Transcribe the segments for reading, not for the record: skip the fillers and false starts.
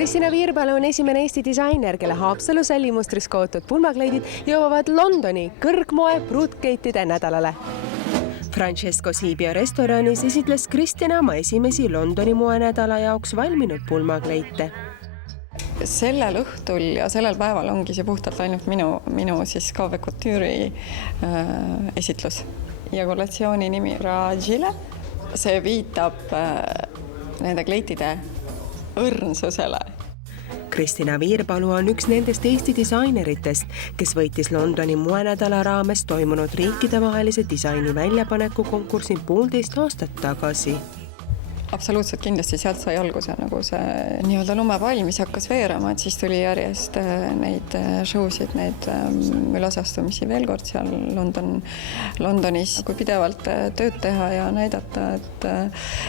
Kristina Viirpalu on esimene Eesti disainer, kelle Haapsalu sällimustris kootud pulmakleidid jõuavad Londoni kõrgmoe pruutkeitide nädalale. Francesco Sibio restoranis esitles Kristina oma esimesi Londoni moenädala jaoks valminud pulmakleite. Sellel õhtul ja sellel päeval ongi see puhtalt ainult minu siis Cave Couture'i esitlus ja kollektsiooni nimi Fragile. See viitab nende kleitide õrnsusele. Kristina Viirpalu on üks nendest Eesti disaineritest, kes võitis Londoni moenädala raames toimunud riikidevahelise disaini väljapaneku konkursi 1,5 aastat tagasi. Absoluutselt kindlasti sealt sai alguse nagu see nii-öelda lumepall, mis hakkas veerema, et siis tuli järjest neid showsid, neid ülasastumisi veel kord seal Londonis, kui pidevalt tööd teha ja näidata,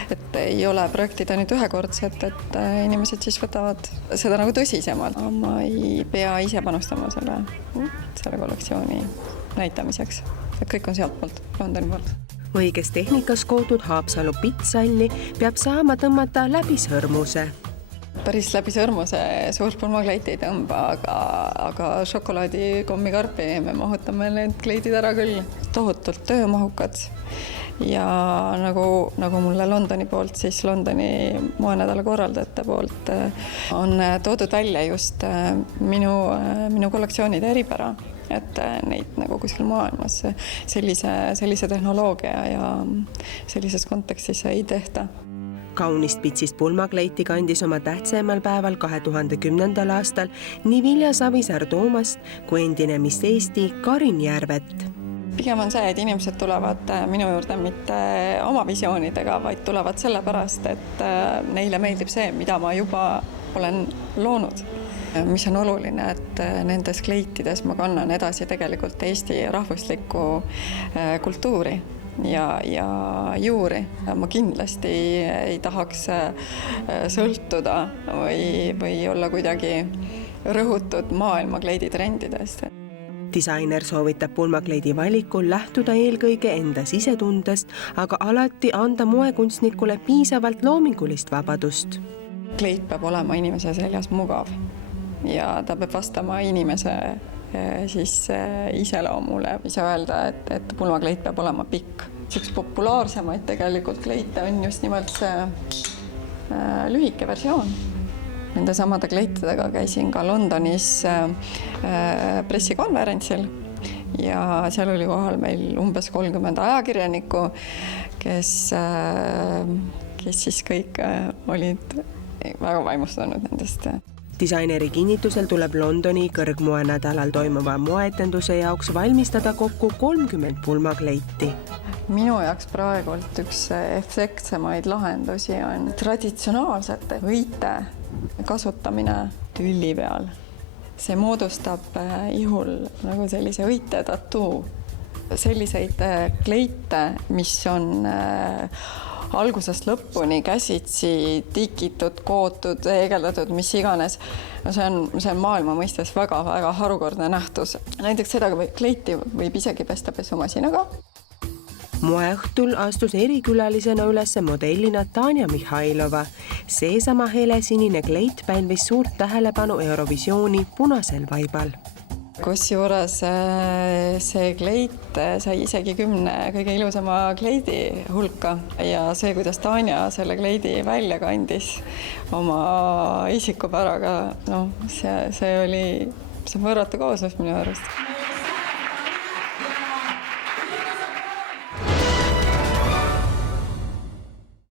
et ei ole projektid ainult ühekordsed, et inimesed siis võtavad seda nagu tõsisemalt. Ma ei pea ise panustama selle kollektsiooni näitamiseks, et kõik on sealt poolt, Londoni poolt. Õiges tehnikas kootud Haapsalu pitsalli peab saama tõmmata läbi sõrmuse. Päris läbi sõrmuse suurt pulmakleit ei tõmba, aga šokolaadikommikarpi me mahutame need kleidid ära küll. Tohutult töömahukad ja nagu mulle Londoni poolt, siis Londoni moenädala korraldajate poolt on toodud välja just minu kollektsioonide eripära. Et neid nagu kuskil maailmas sellise tehnoloogia ja sellises kontekstis ei tehta. Kaunist pitsist pulmakleiti kandis oma tähtsaimal päeval 2010. aastal nii Vilja Savisaar Toomast kui endine Miss Eesti Karin Järvet. Pigem on see, et inimesed tulevad minu juurde mitte oma visioonidega, vaid tulevad sellepärast, et neile meeldib see, mida ma juba olen loonud. Mis on oluline, et nendes kleitides ma kannan edasi tegelikult Eesti rahvuslikku kultuuri ja juuri. Ma kindlasti ei tahaks sõltuda või olla kuidagi rõhutud maailma kleiditrendidest. Disainer soovitab pulmakleidi valikul lähtuda eelkõige enda sisetundest, aga alati anda moekunstnikule piisavalt loomingulist vabadust. Kleit peab olema inimese seljas mugav. Ja ta peab vastama inimese siis iseloomule. Ei saa öelda, et pulmakleit peab olema pikk. Üks populaarsemaid tegelikult kleite on just nimelt see lühike versioon. Nende samade kleitidega käisin ka Londonis pressikonverentsil ja seal oli kohal meil umbes 30 ajakirjanikku, kes siis kõik olid väga vaimustunud nendest. Disaineri kinnitusel tuleb Londoni kõrgmoenädalal toimuva moeetenduse jaoks valmistada kokku 30 pulmakleiti. Minu jaoks praegult üks efektsemaid lahendusi on traditsionaalsete õite kasutamine tülli peal. See moodustab ihul nagu sellise õite tattoo. Selliseid kleite, mis on algusest lõpuni käsitsi tikitud, kootud, eegeldatud, mis iganes. No see on maailma mõistes väga-väga harukordne nähtus. Näiteks seda kleiti võib isegi pesta pesumasinaga. Moeõhtul astus erikülalisena üles modellina Tanja Mihhailova. Seesama helesinine kleit pälvis suurt tähelepanu Eurovisiooni punasel vaibal. Kusjuures see kleit sai isegi 10 kõige ilusama kleidi hulka ja see, kuidas Tanja selle kleidi välja kandis oma isikupäraga, see oli võrratu kooslus minu arust.